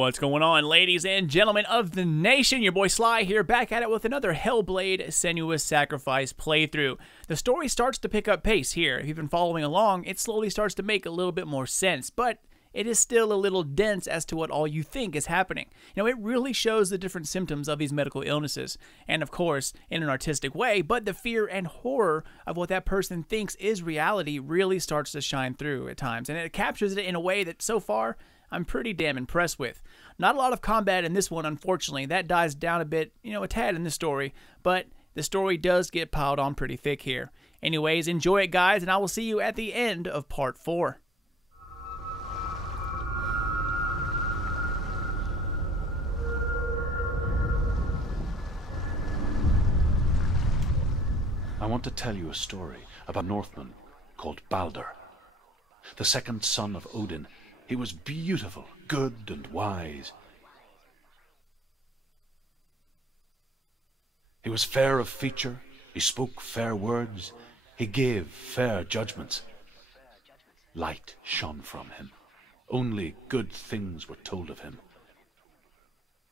What's going on, ladies and gentlemen of the nation? Your boy Sly here, back at it with another Hellblade Senua's Sacrifice playthrough. The story starts to pick up pace here. If you've been following along, it slowly starts to make a little bit more sense, but it is still a little dense as to what all you think is happening. You know, it really shows the different symptoms of these medical illnesses, and of course, in an artistic way, but the fear and horror of what that person thinks is reality really starts to shine through at times, and it captures it in a way that, so far, I'm pretty damn impressed with. Not a lot of combat in this one, unfortunately. That dies down a bit, a tad in the story, but the story does get piled on pretty thick here. Anyways, enjoy it, guys, and I will see you at the end of Part 4. I want to tell you a story about a Northman called Baldur, the second son of Odin. He was beautiful, good, and wise. He was fair of feature, he spoke fair words, he gave fair judgments. Light shone from him. Only good things were told of him.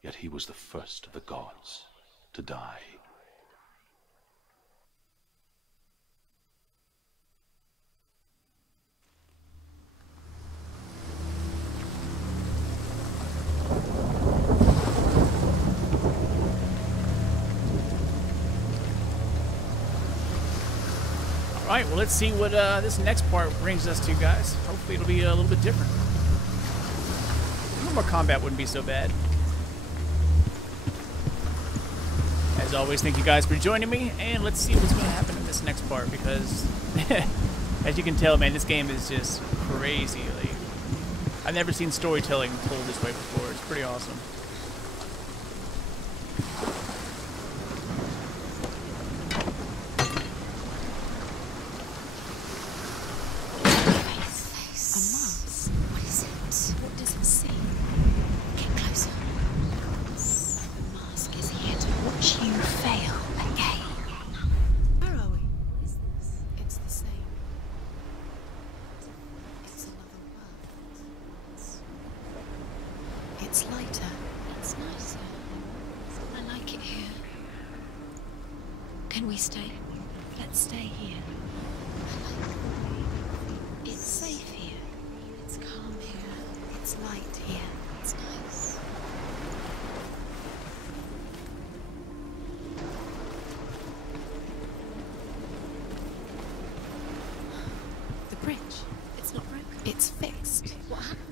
Yet he was the first of the gods to die. Alright, well, let's see what this next part brings us to, guys. Hopefully it'll be a little bit different. A little more combat wouldn't be so bad. As always, thank you guys for joining me, and let's see what's going to happen in this next part, because, as you can tell, man, this game is just crazy. Like, I've never seen storytelling told this way before. It's pretty awesome. It's lighter. It's nicer. I like it here. Can we stay? Let's stay here. It's safe here. It's calm here. It's light here. It's nice. The bridge. It's not broken. It's fixed. What happened?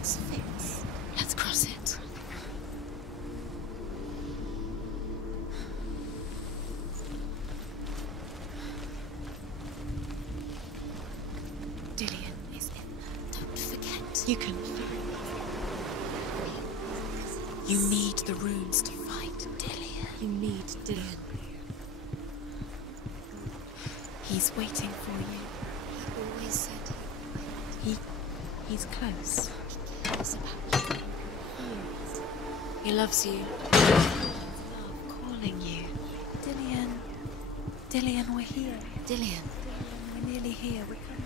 It's fixed. Let's cross it. Dillian is in there. Don't forget. You can. You need the runes to fight Dillian. You need Dillian. He's waiting for you. He always said he's close. He cares about you. He loves you. Love calling you. Dillian. Dillian, we're here. Dillian. We're nearly here. We're coming.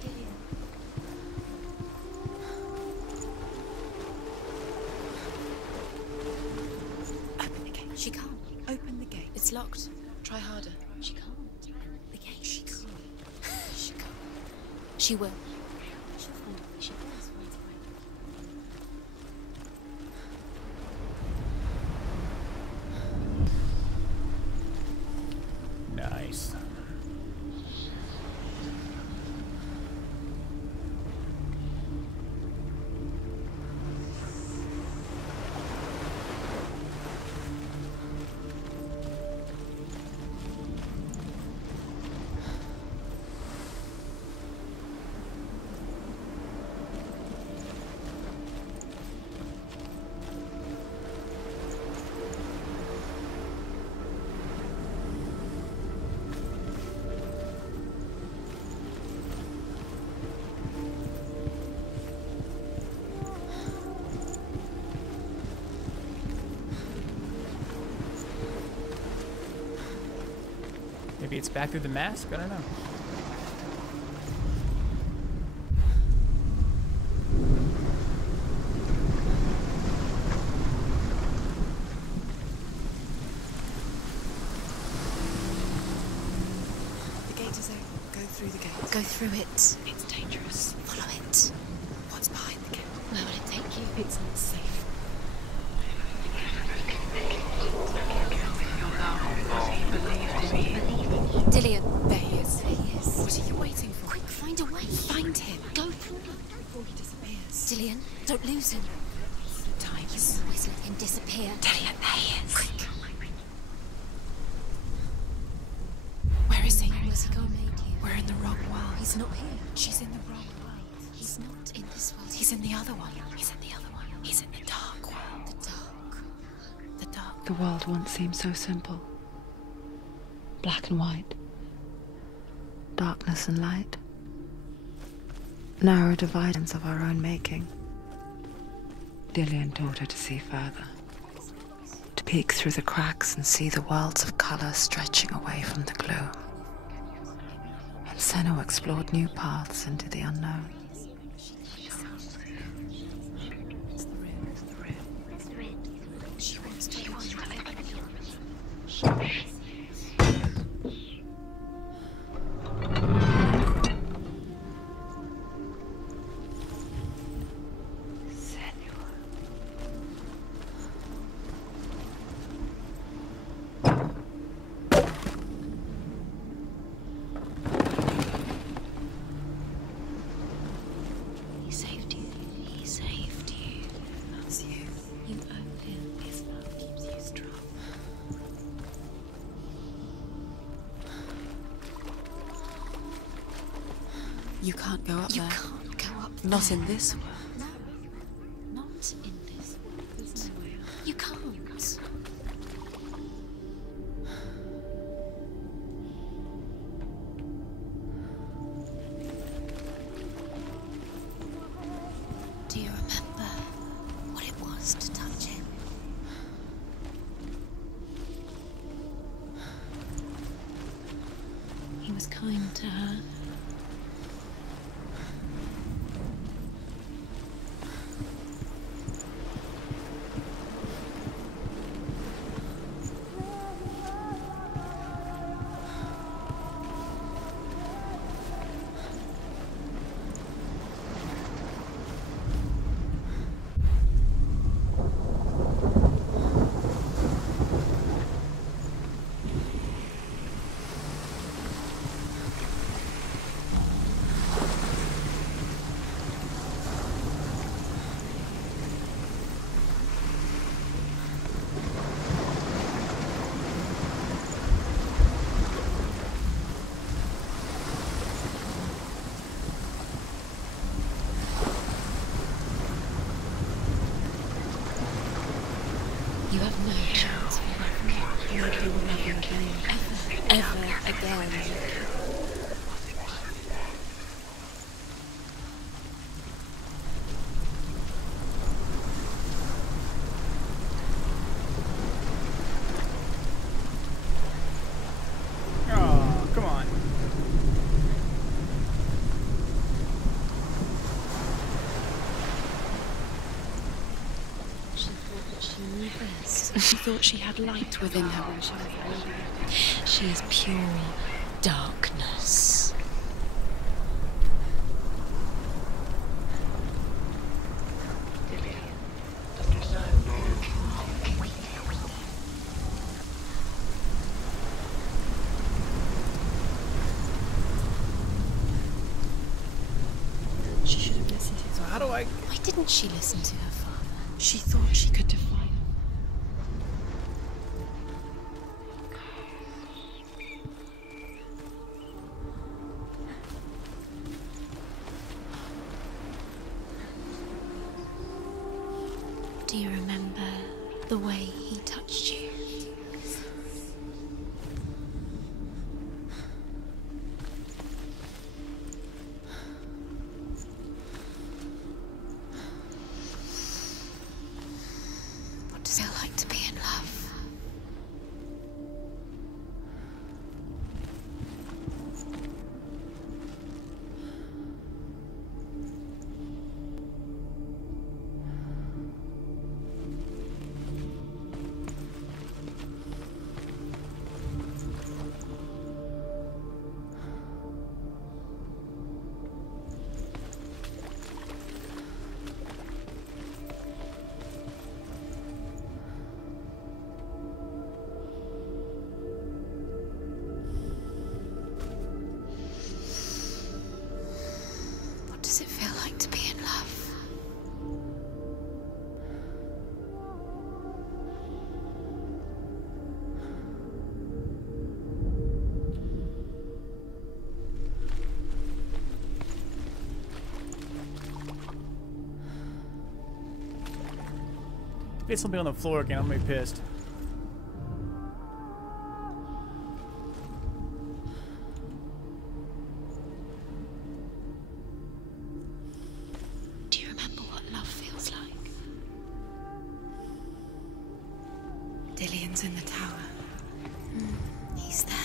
Dillian. Open the gate. She can't. Open the gate. It's locked. Try harder. She can't. The gate. She can't. She can't. She will. Nice. Maybe it's back through the mask? I don't know. through the gate. Go through it. It's dangerous. Follow it. What's behind the gate? Where will it take you? It's not safe. Dillian. There he is. There he is. What are you waiting for? Quick, find a way. Find him. Go through him before he disappears. Dillian, don't lose him. Times. You always let him disappear. Dillian, there he is. Quick. Where is he? Where's he gone? We're in the wrong world. He's not here. She's in the wrong world. He's not in this world. He's in the other one. He's in the other one. He's in the dark world. The dark. The dark. The world once seemed so simple. Black and white. Darkness and light. Narrow divisions of our own making. Dillian taught her to see further. To peek through the cracks and see the worlds of color stretching away from the gloom. And Senua explored new paths into the unknown. You can't go up there. You can't go up there. Not in this world. No. Not in this world. You can't. Do you remember what it was to touch him? He was kind to her. You have no chance. You will never again. Ever again. Oh, come on. She thought she had light within her when she was older. She is pure darkness. She should have listened to him. So how do I... Why didn't she listen to her father? She thought she could define him. Do you remember the way he touched you? What does it feel like to be in love? does it feel like to be in love? If it's something on the floor again, I'm gonna be pissed. Do you remember what love feels like? Dillian's in the tower. He's there.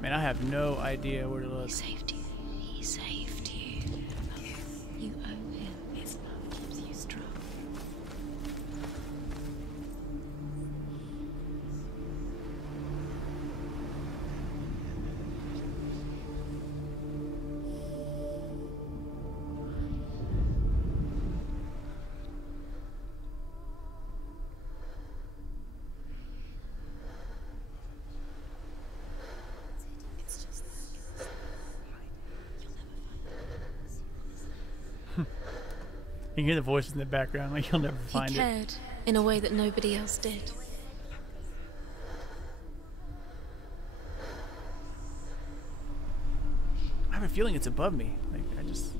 Man, I have no idea where to look. He saved you. He saved you. You owe him. His love keeps you strong. You can hear the voices in the background, like you'll never find He it. cared in a way that nobody else did. I have a feeling it's above me. Like I just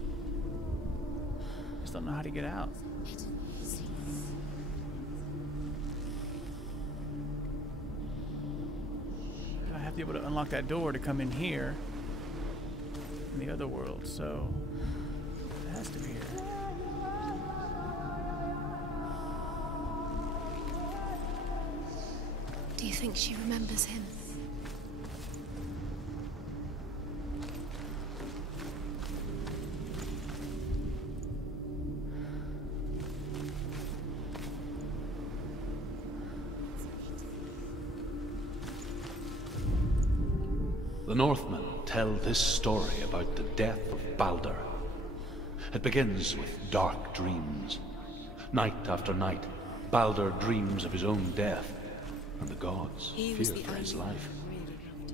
don't know how to get out. I have to be able to unlock that door to come in here in the other world, so it has to be here. Do you think she remembers him? The Northmen tell this story about the death of Baldur. It begins with dark dreams. Night after night, Baldur dreams of his own death, and the gods fear for his life.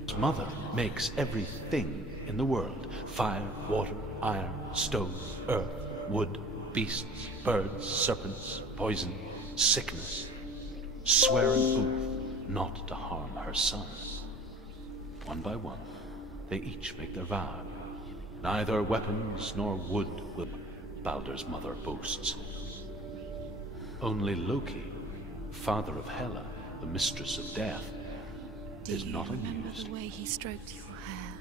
His mother makes everything in the world: fire, water, iron, stone, earth, wood, beasts, birds, serpents, poison, sickness, swear an oath not to harm her son. One by one, they each make their vow. Neither weapons nor wood will, Baldur's mother boasts. Only Loki, father of Hela, the mistress of death, is not Do you remember amused. the way he stroked your hair?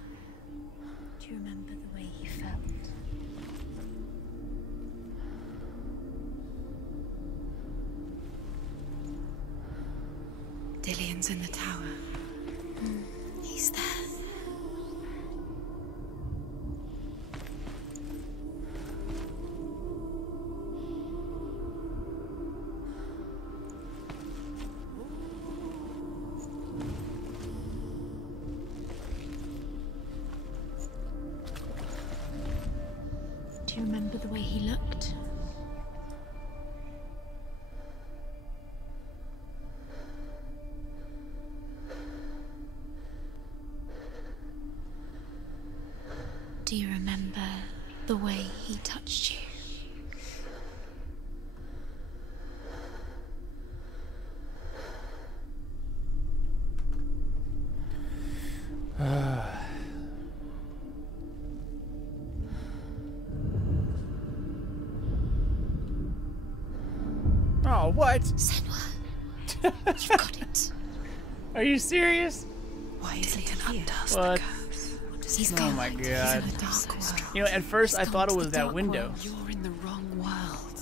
Do you remember the way he felt? Dillian's in the tower. He's there. Do you remember the way he looked? Do you remember the way he touched you? Oh, what? Senua, you've got it. Are you serious? Why isn't it here? What? He's Oh gone. my He's god. in a dark world. You know, at first I He's thought it gone to was the that dark window. world. You're in the wrong world.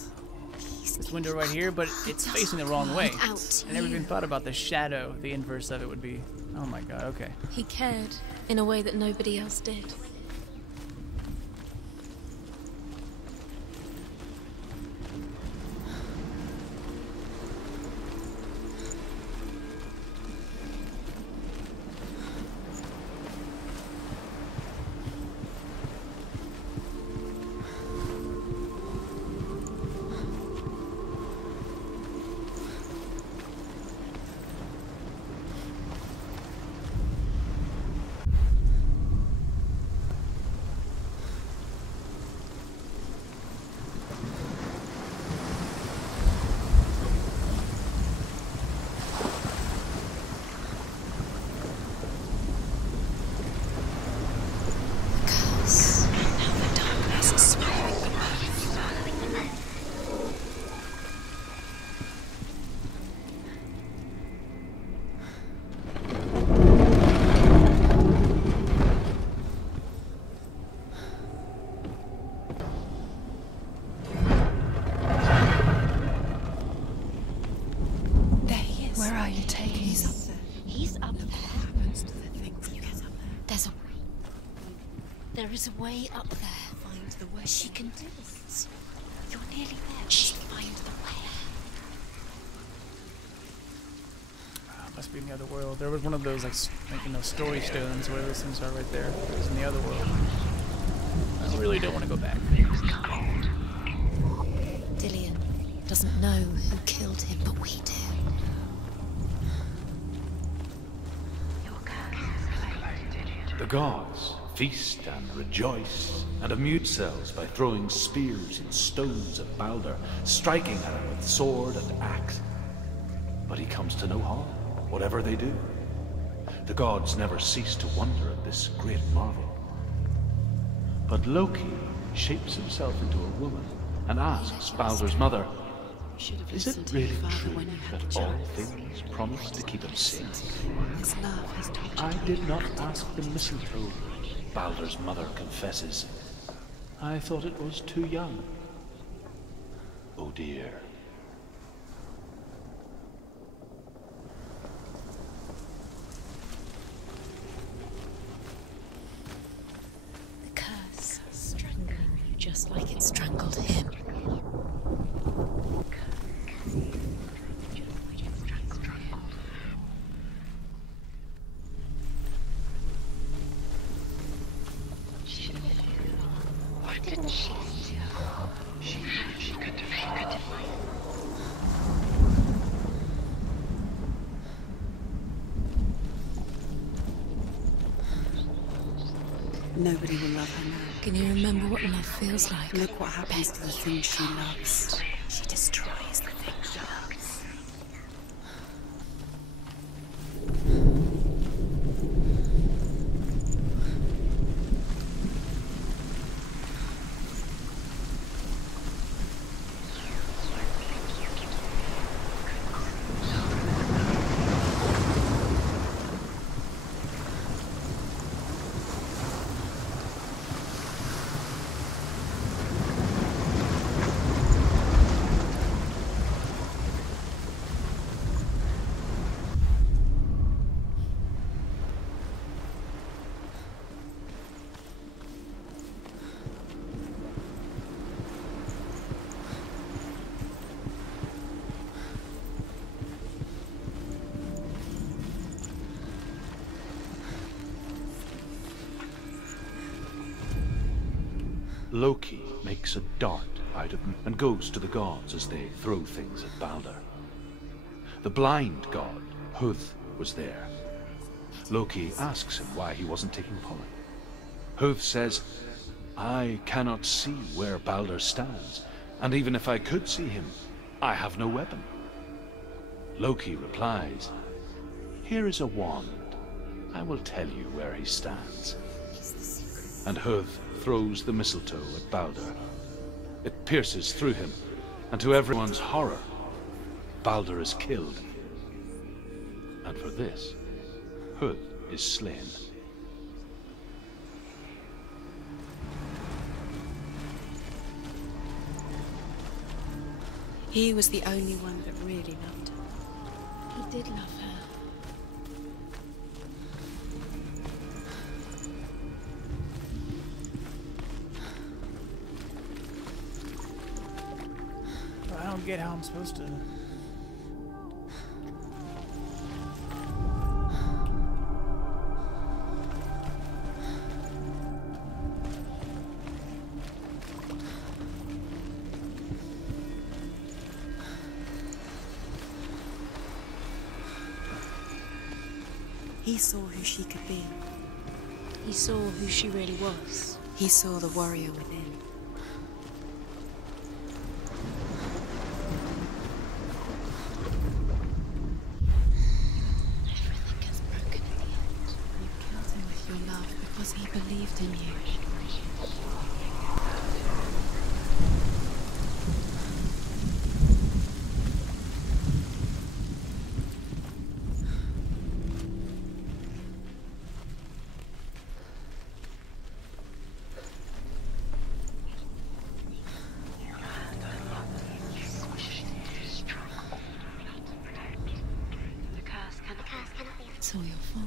This window right here, but it's facing the wrong way. Out I never you. even thought about the shadow, the inverse of it would be. Oh my god, okay. He cared in a way that nobody else did. There is a way up there. Find the way. She can do it. You're nearly there. She can find the way. Must be in the other world. There was one of those, like, story stones where those things are right there. It was in the other world. I really don't want to go back. Dillian doesn't know who killed him, but we do. The gods feast and rejoice, and amuse themselves by throwing spears and stones at Balder, striking at him with sword and axe. But he comes to no harm, whatever they do. The gods never cease to wonder at this great marvel. But Loki shapes himself into a woman and asks Balder's mother, "Is it really true that all things promise to keep him safe?" His love has taught "I did not ask the mistletoe," Balder's mother confesses. "I thought it was too young." Oh dear. The curse strangling you just like it strangled him. Nobody will love her now. Can you remember what love feels like? Look what happens to the things she loves. She destroys the things she loves. Loki makes a dart out of them and goes to the gods as they throw things at Balder. The blind god, Huth, was there. Loki asks him why he wasn't taking part. Huth says, "I cannot see where Balder stands, and even if I could see him, I have no weapon." Loki replies, "Here is a wand. I will tell you where he stands." And Huth throws the mistletoe at Balder. It pierces through him, and to everyone's horror, Balder is killed. And for this, Huth is slain. He was the only one that really loved her. He did love her. I don't get how I'm supposed to. He saw who she could be. He saw who she really was. He saw the warrior within. Everything gets broken in the end. You killed him with your love because he believed in you. It's all your fault.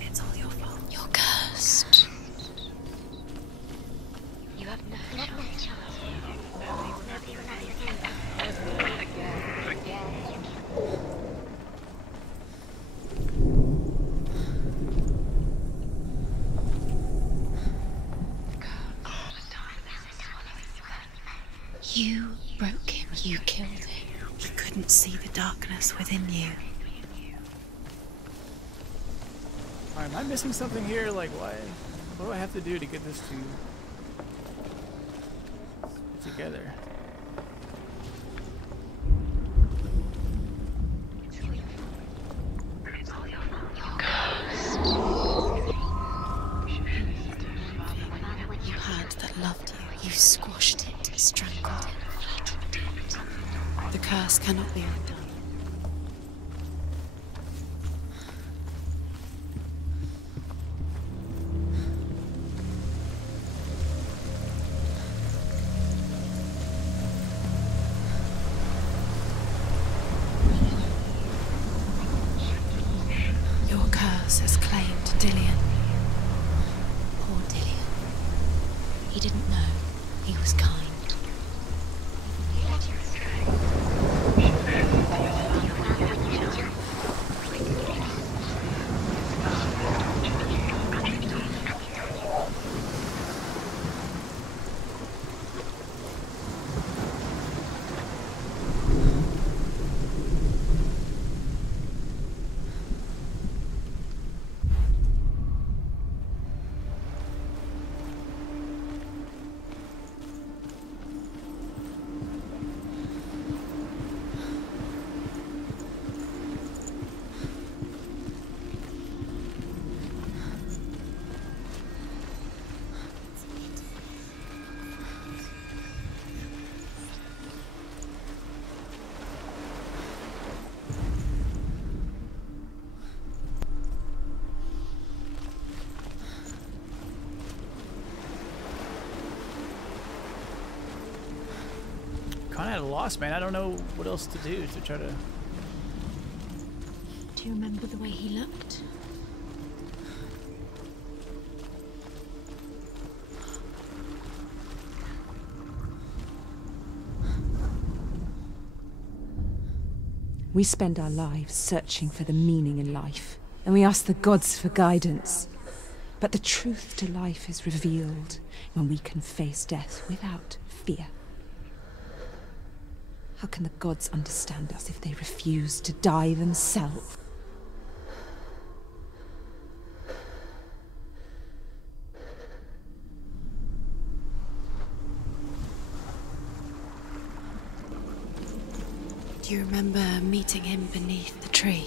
It's all your fault. You're cursed. You broke him. You killed him. He couldn't see the darkness within you. Alright, am I missing something here? Like, why? What do I have to do to get this together? You had that loved you. You squashed it, strangled it, flattened it. The curse cannot be undone. Your curse has claimed Dillian. Poor Dillian. He didn't know. He was kind. He let you Kind of at a loss, man. I don't know what else to do to try to. Do you remember the way he looked? We spend our lives searching for the meaning in life, and we ask the gods for guidance. But the truth to life is revealed when we can face death without fear. How can the gods understand us if they refuse to die themselves? Do you remember meeting him beneath the tree?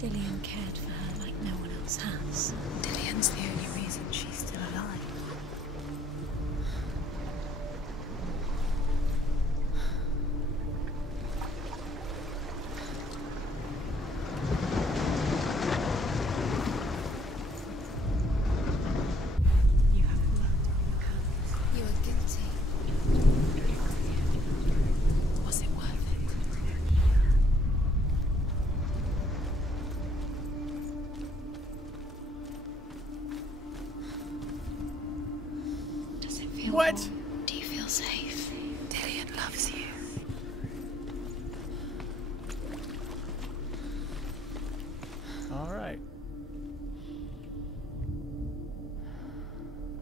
Dillian cared for her like no one else has. Dillian's the only reason she's still alive. You have blood on your hands. You are guilty. Was it worth it? Does it feel What? wrong? Do you feel safe? Dillian loves you. All right.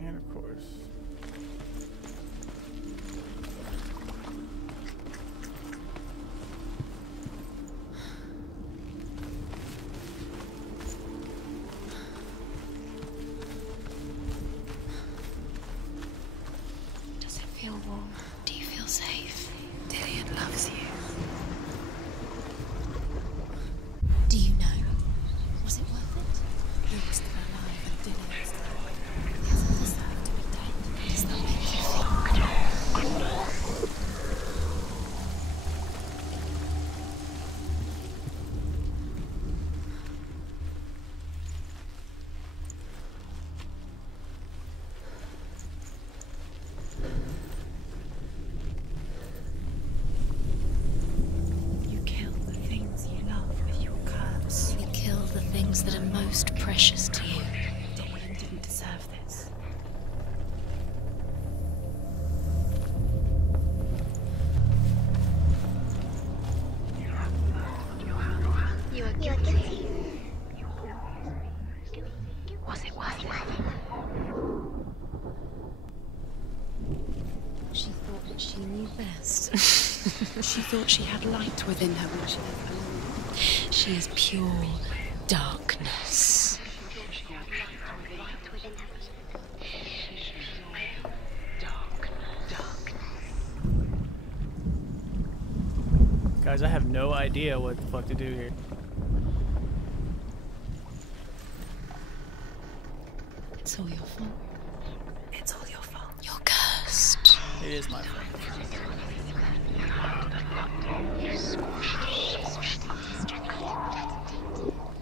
And of course. things that are most precious to you. Dillian didn't deserve this. You are guilty. Was it worth it? She thought that she knew best. She thought she had light within her when she left alone. She is pure darkness. Guys, I have no idea what the fuck to do here. It's all your fault. It's all your fault. You're cursed. It is my fault.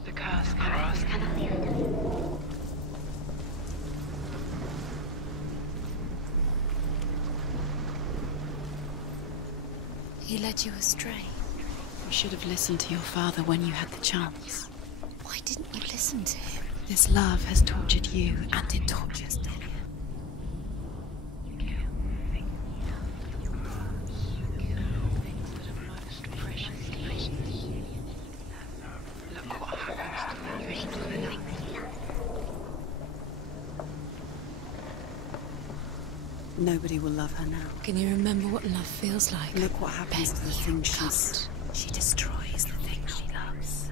The curse cannot be undone. He led you astray. You should have listened to your father when you had the chance. Why didn't you listen to him? This love has tortured you, and it tortures Dillian. Nobody will love her now. Can you remember what love feels like? Look what happens to the things she loves. She destroys the things she loves.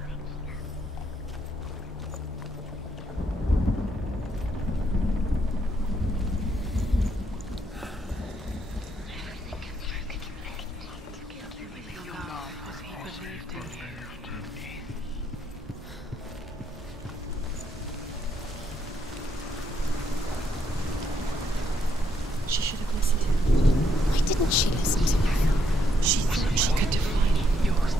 She should have listened to him. Why didn't she listen to him? She thought she could define yours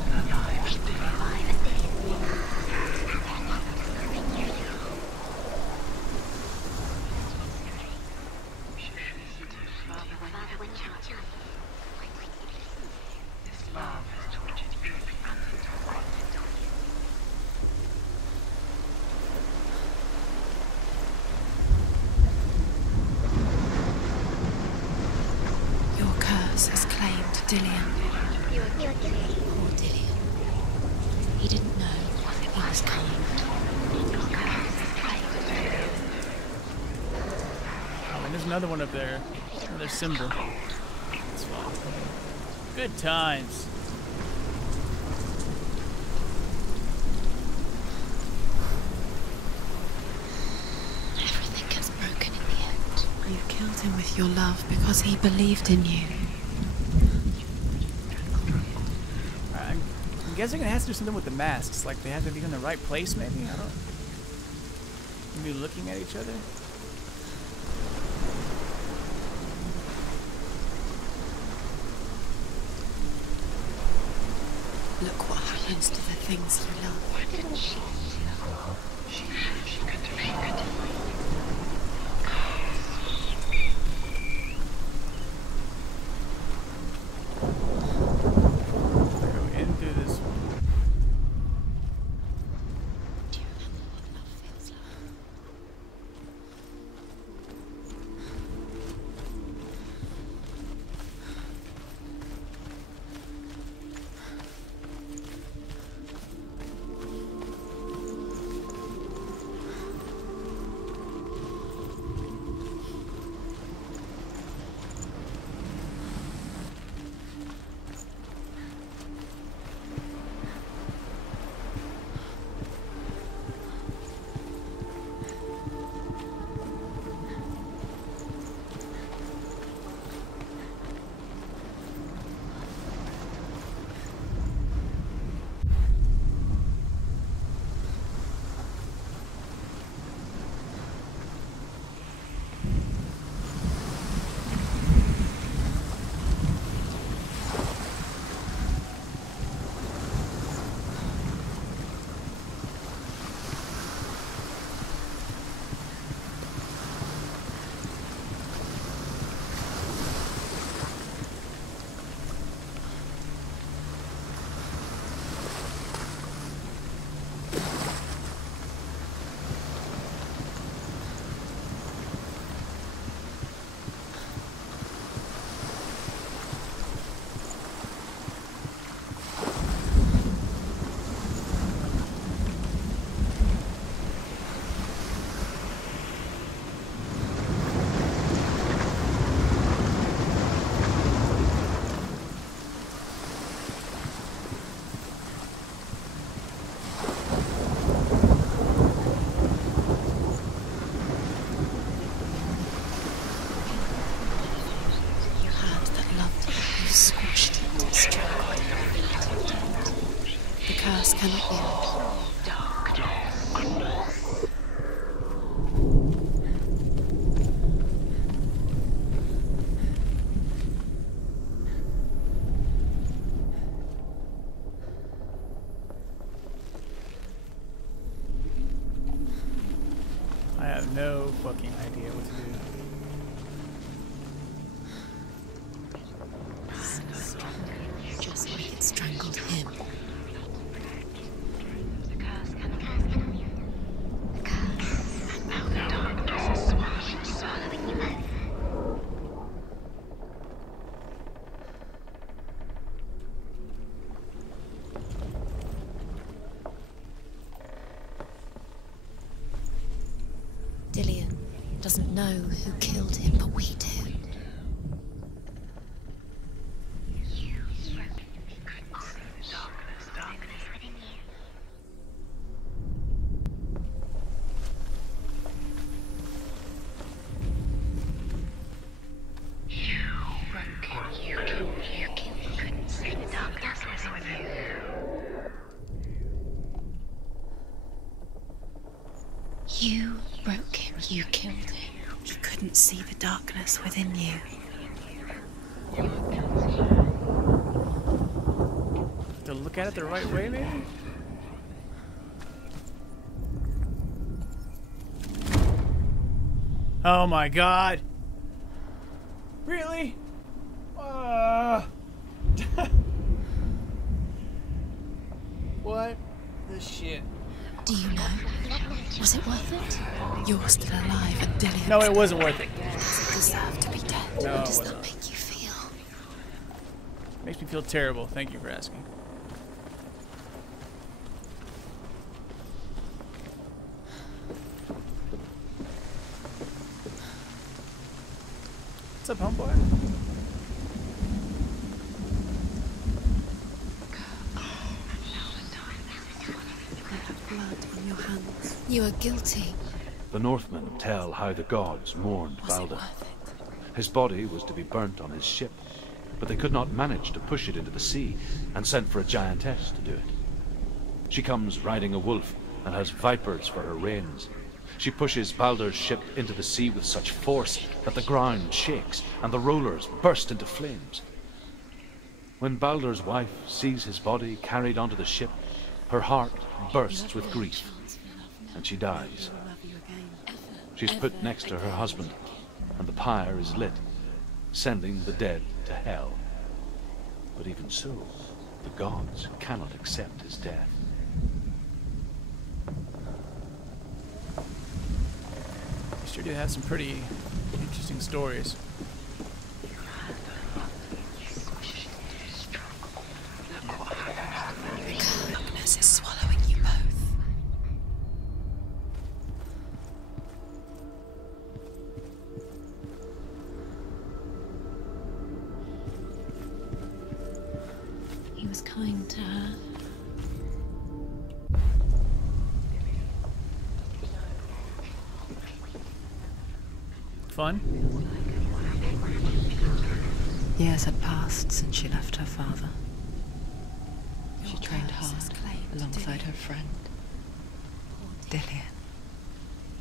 Your curse has claimed Dillian. You are guilty. Poor Dillian. He didn't know he was coming. Oh, and there's another one up there. Another symbol. It's fine. Good times. Everything gets broken in the end. You killed him with your love because he believed in you. I'm guessing it has to do something with the masks. Like they have to be in the right place, maybe? I don't. Maybe looking at each other? Look what happens to the things you love. Why didn't she? Go in through this. Do you remember what love feels like? The curse cannot be. I have no fucking idea what to do. Just like it strangled him. Dillian doesn't know who killed him, but we do. You broke him, you killed him. You couldn't see the darkness within you. To look at it the right way, maybe? Oh my god! Really? What the shit? Do you know? Was it worth it? You're still alive and Dillian. No, it wasn't worth it. Does it deserve to be dead? No, How it does that wasn't. make you feel? Makes me feel terrible. Thank you for asking. What's up, homeboy? Blood on your hands. You are guilty. The Northmen tell how the gods mourned Was it Balder. worth it? His body was to be burnt on his ship, but they could not manage to push it into the sea, and sent for a giantess to do it. She comes riding a wolf and has vipers for her reins. She pushes Balder's ship into the sea with such force that the ground shakes and the rollers burst into flames. When Balder's wife sees his body carried onto the ship, her heart bursts with grief, and she dies. She's put next to her husband, and the pyre is lit, sending the dead to hell. But even so, the gods cannot accept his death. You sure do have some pretty interesting stories. Darkness is swallowing you both. He was kind to her. Fun? Years had passed since she left her father. She trained hard alongside her friend, Dillian.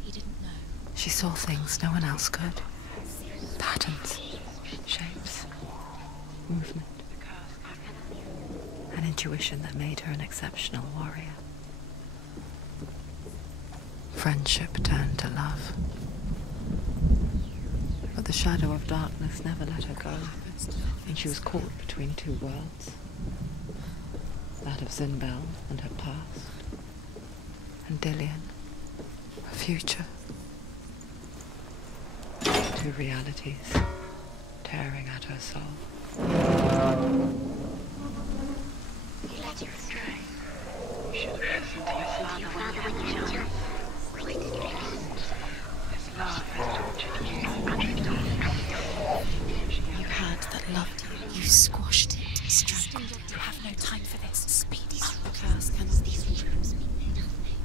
He didn't know. She saw things no one else could. Patterns, shapes, movement. An intuition that made her an exceptional warrior. Friendship turned to love. But the shadow of darkness never let her go, and she was caught between two worlds. That of Zinbel and her past, and Dillian, her future. Two realities tearing at her soul. He let you stray. You should have listened to your father when you were young. Why did you listen? His love has tortured you. You had that loved you. You squashed it, strangled it. You have no time for this. Speed up. The curse cannot be rooms mean nothing.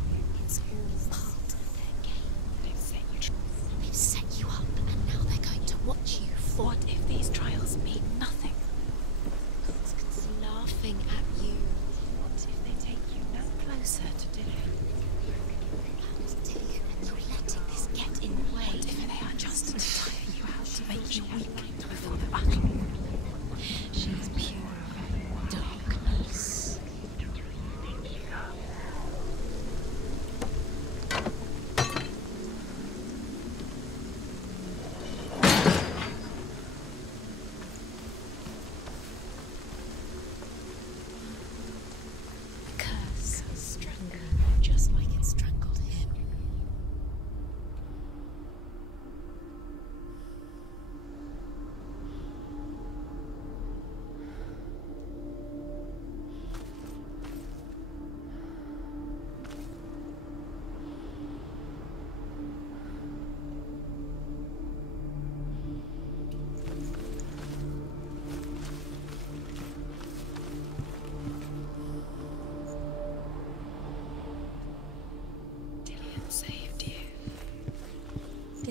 It's all part of their game. They've set you up, and now they're going to watch you. What if these trials mean nothing? Laughing at you. What if they take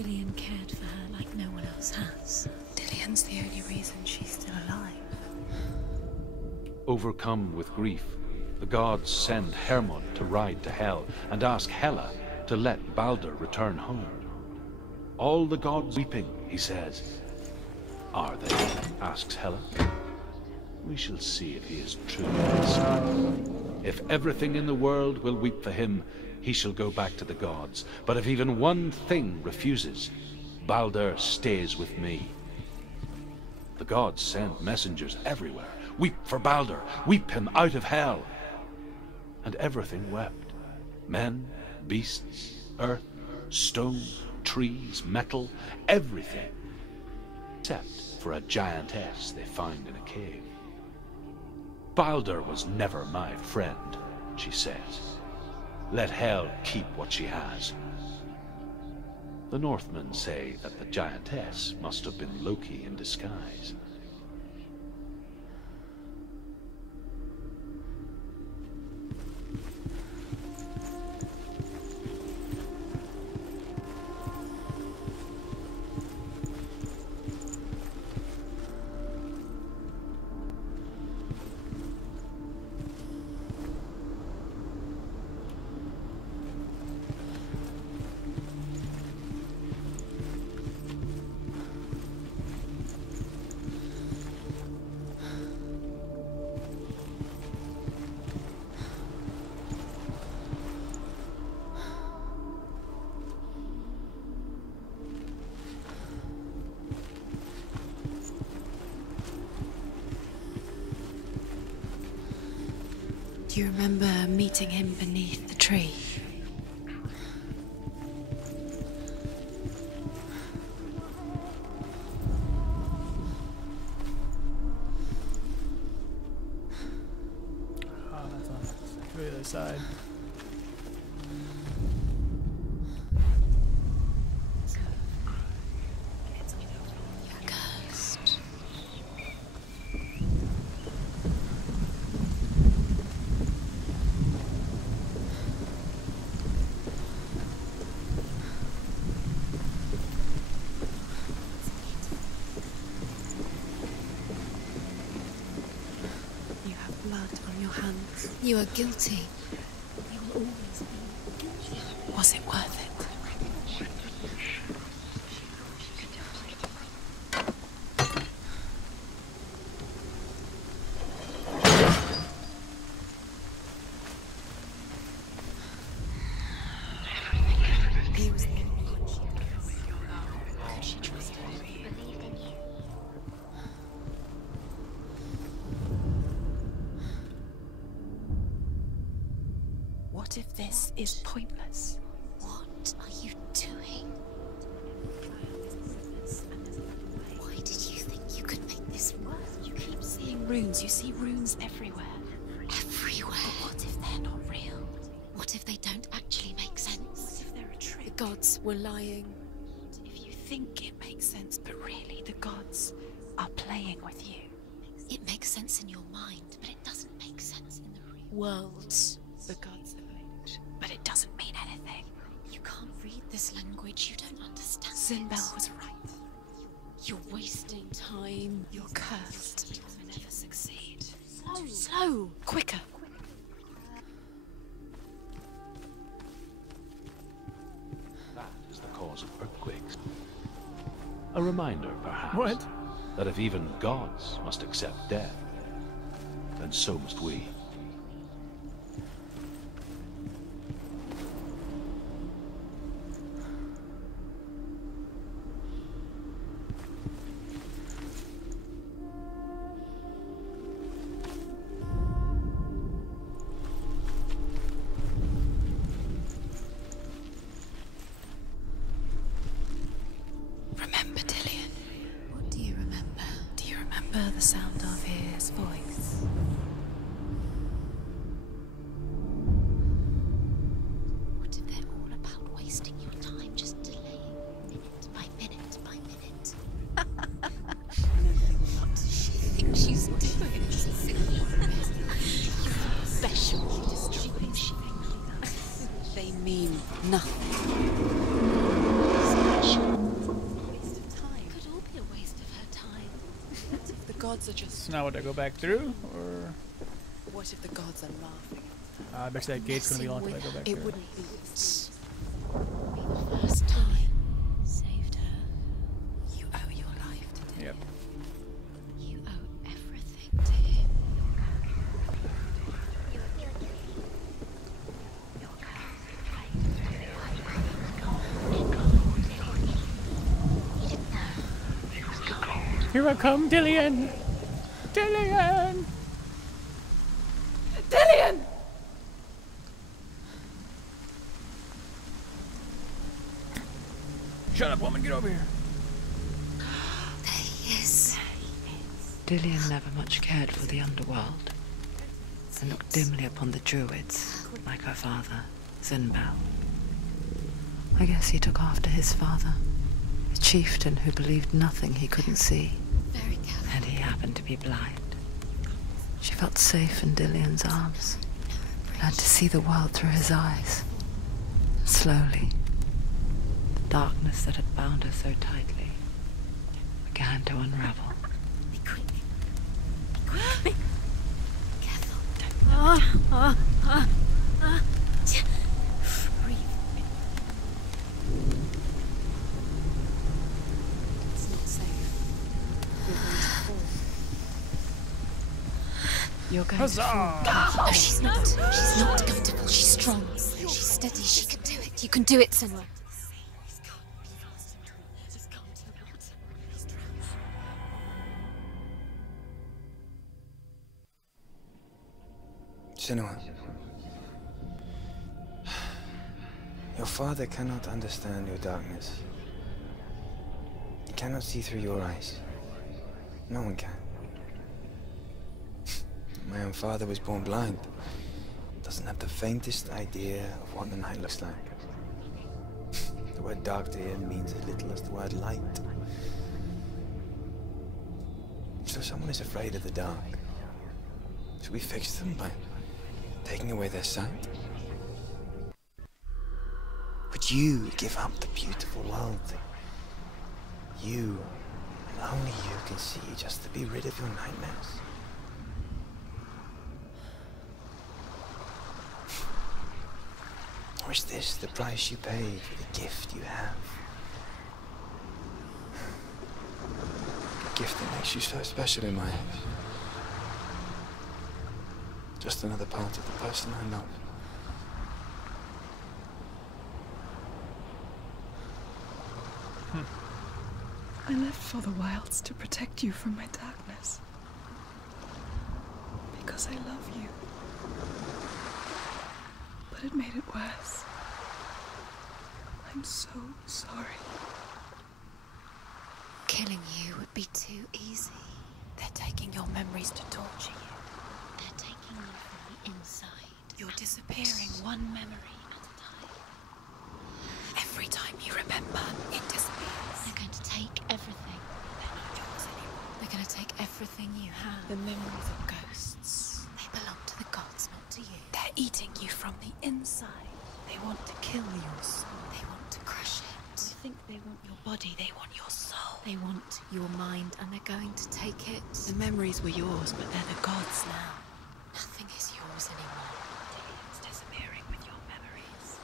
Dillian cared for her like no one else has. Dillian's the only reason she's still alive. Overcome with grief, the gods send Hermod to ride to Hell and ask Hela to let Balder return home. All the gods weeping, he says. Are they? Asks Hela. We shall see if he is truly listening. If everything in the world will weep for him, he shall go back to the gods. But if even one thing refuses, Balder stays with me. The gods send messengers everywhere. Weep for Balder, weep him out of Hell. And everything wept. Men, beasts, earth, stone, trees, metal, everything. Except for a giantess they find in a cave. Balder was never my friend, she says. Let Hel keep what she has. The Northmen say that the giantess must have been Loki in disguise. Do you remember meeting him beneath the tree? Oh, that's on the other side. Cursed. You have blood on your hands. You are guilty. You will always be guilty. Was it worth it? He was the only one she could trust. Could she trust him? Believed in you. What if this is pointless? What are you doing? Why did you think you could make this work? You keep seeing runes. You see runes everywhere. Everywhere. But what if they're not real? What if they don't actually make sense? What if they're a trick? The gods were lying. If you think it makes sense, but really the gods are playing with you. It makes sense in your mind, but it doesn't make sense in the real world. The gods have moved, but it doesn't mean anything. You can't read this language. You don't understand. Sinbel was right. You're wasting time. You're cursed. You will never succeed. Slow! Quicker! That is the cause of earthquakes. A reminder, perhaps, What? that if even gods must accept death, then so must we. Remember Dillian? What do you remember? Do you remember the sound of his voice? What if they're all about wasting your time, just delaying minute by minute by minute? What does she think she's doing? You're special. They mean nothing. Special. gods are just... So now would I go back through, or... What if the gods are laughing? I bet you that gate's gonna be locked if I go back It through. wouldn't be this. The first time saved her. You owe your life to Dylan. Yep. You owe everything to him. Here I come, Dillian! Dillian! Dillian! Shut up, woman, get over here. There he is. Dillian never much cared for the underworld, and looked dimly upon the druids, like her father, Zinbel. I guess he took after his father, a chieftain who believed nothing he couldn't see, Very careful. and he happened to be blind. She felt safe in Dillian's arms, learned to see the world through his eyes. Slowly, the darkness that had bound her so tightly began to unravel. Be quick. Be quick. Careful. Breathe. It's not safe. You're going to fall. You're going Huzzah! No, she's not. She's not going to fall. She's strong. She's steady. She can do it. You can do it, Senua. Senua, your father cannot understand your darkness. He cannot see through your eyes. No one can. My own father was born blind. Doesn't have the faintest idea of what the night looks like. The word dark to him means as little as the word light. So someone is afraid of the dark. Should we fix them by taking away their sight? Would you give up the beautiful world that you, and only you, can see just to be rid of your nightmares? Or is this the price you pay for the gift you have? A gift that makes you so special in my eyes. Just another part of the person I love. I lived for the wilds to protect you from my darkness. Because I love you. But it made it worse. I'm so sorry. Killing you would be too easy. They're taking your memories to torture you. They're taking you from the inside. You're disappearing one memory at a time. Every time you remember, it disappears. They're going to take everything. They're not yours anymore. They're going to take everything you have. The memories of ghosts. They belong to the gods, not to you. They're eating you from the inside. They want to kill your soul. They want to crush it. You think they want your body, they want your soul. They want your mind, and they're going to take it. The memories were yours, but they're the gods now. Nothing is yours anymore. It's disappearing with your memories.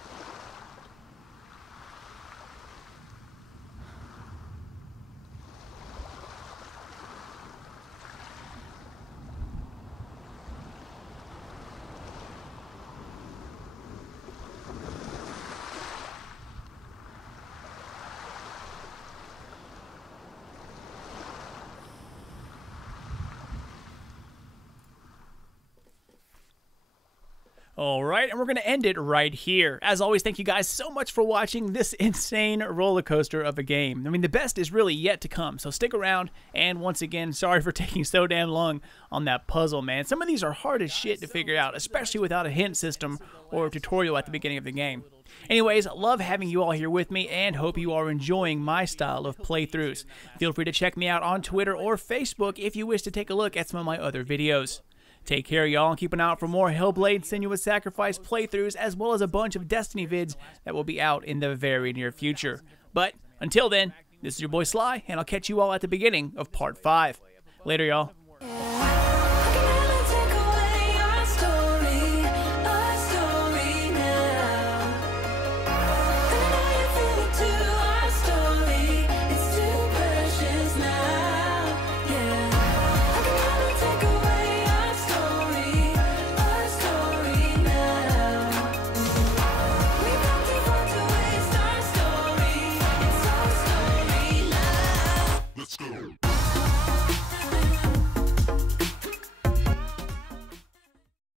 All right, and we're going to end it right here. As always, thank you guys so much for watching this insane roller coaster of a game. I mean, the best is really yet to come, so stick around. And once again, sorry for taking so damn long on that puzzle, man. Some of these are hard as shit to figure out, especially without a hint system or a tutorial at the beginning of the game. Anyways, love having you all here with me and hope you are enjoying my style of playthroughs. Feel free to check me out on Twitter or Facebook if you wish to take a look at some of my other videos. Take care, y'all, and keep an eye out for more Hellblade Senua Sacrifice playthroughs, as well as a bunch of Destiny vids that will be out in the very near future. But until then, this is your boy Sly, and I'll catch you all at the beginning of Part 5. Later, y'all.